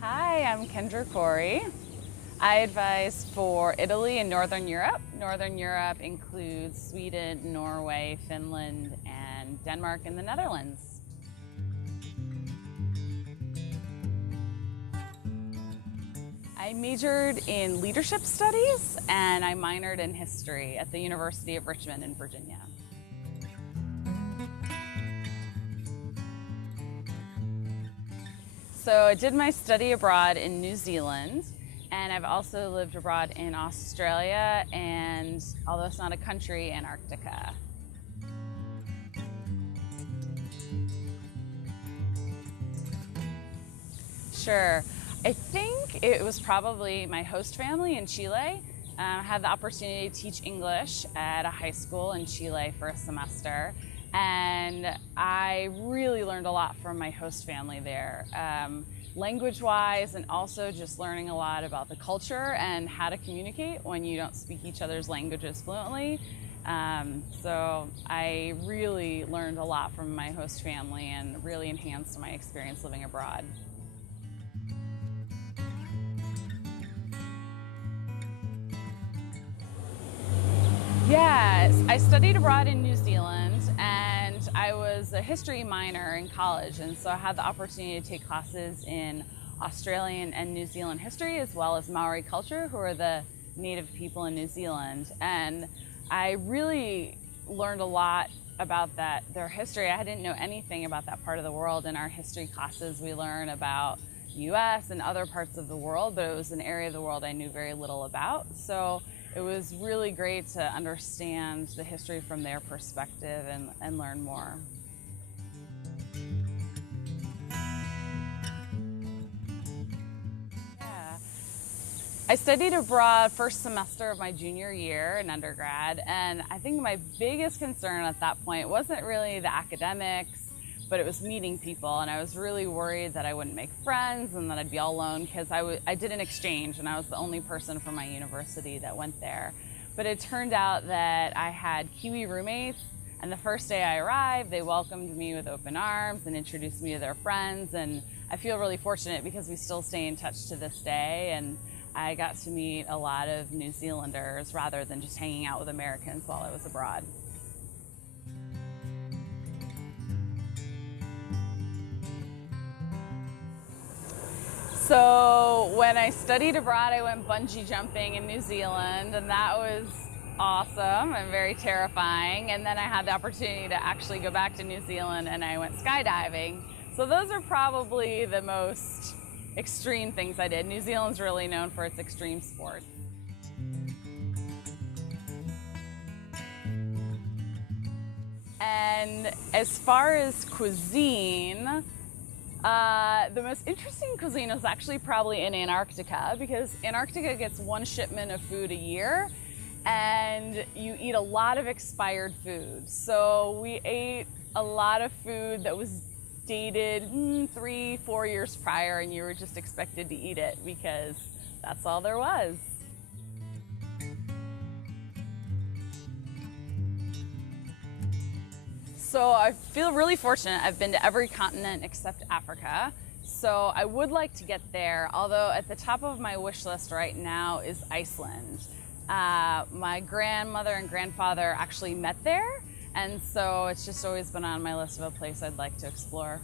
Hi, I'm Kendra Corey. I advise for Italy and Northern Europe. Northern Europe includes Sweden, Norway, Finland, and Denmark and the Netherlands. I majored in leadership studies and I minored in history at the University of Richmond in Virginia. So I did my study abroad in New Zealand, and I've also lived abroad in Australia and, although it's not a country, Antarctica. Sure. I think it was probably my host family in Chile. I had the opportunity to teach English at a high school in Chile for a semester, and I really learned a lot from my host family there, language-wise, and also just learning a lot about the culture and how to communicate when you don't speak each other's languages fluently. So I really learned a lot from my host family and really enhanced my experience living abroad. Yes, I studied abroad in New Zealand and I was a history minor in college, and so I had the opportunity to take classes in Australian and New Zealand history as well as Maori culture, who are the native people in New Zealand. And I really learned a lot about their history. I didn't know anything about that part of the world. In our history classes, we learn about the US and other parts of the world, but it was an area of the world I knew very little about. So it was really great to understand the history from their perspective and learn more. Yeah. I studied abroad first semester of my junior year in undergrad, and I think my biggest concern at that point wasn't really the academics, but it was meeting people, and I was really worried that I wouldn't make friends and that I'd be all alone because I did an exchange and I was the only person from my university that went there. But it turned out that I had Kiwi roommates, and the first day I arrived, they welcomed me with open arms and introduced me to their friends, and I feel really fortunate because we still stay in touch to this day, and I got to meet a lot of New Zealanders rather than just hanging out with Americans while I was abroad. So when I studied abroad, I went bungee jumping in New Zealand, and that was awesome and very terrifying. And then I had the opportunity to actually go back to New Zealand and I went skydiving. So those are probably the most extreme things I did. New Zealand's really known for its extreme sports. And as far as cuisine, the most interesting cuisine is actually probably in Antarctica, because Antarctica gets one shipment of food a year and you eat a lot of expired food. So we ate a lot of food that was dated 3-4 years prior, and you were just expected to eat it because that's all there was. So I feel really fortunate. I've been to every continent except Africa. So I would like to get there, although at the top of my wish list right now is Iceland. My grandmother and grandfather actually met there, and so it's just always been on my list of a place I'd like to explore.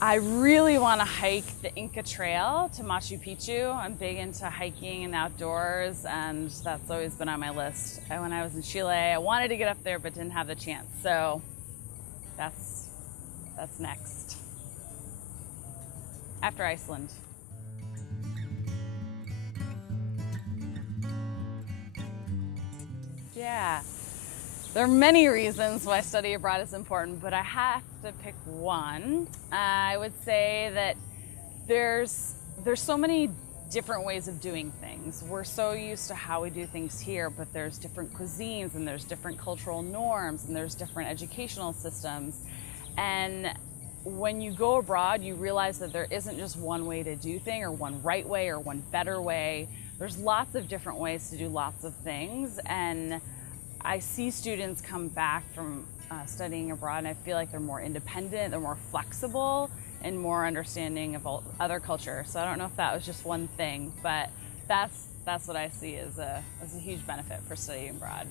I really want to hike the Inca Trail to Machu Picchu. I'm big into hiking and outdoors, and that's always been on my list. When I was in Chile, I wanted to get up there but didn't have the chance, so that's next. After Iceland. Yeah. There are many reasons why study abroad is important, but I have to pick one. I would say that there's so many different ways of doing things. We're so used to how we do things here, but there's different cuisines and there's different cultural norms and there's different educational systems. And when you go abroad, you realize that there isn't just one way to do things or one right way or one better way, There's lots of different ways to do lots of things, and I see students come back from studying abroad and I feel like they're more independent, they're more flexible, and more understanding of other cultures. So I don't know if that was just one thing, but that's what I see as a huge benefit for studying abroad.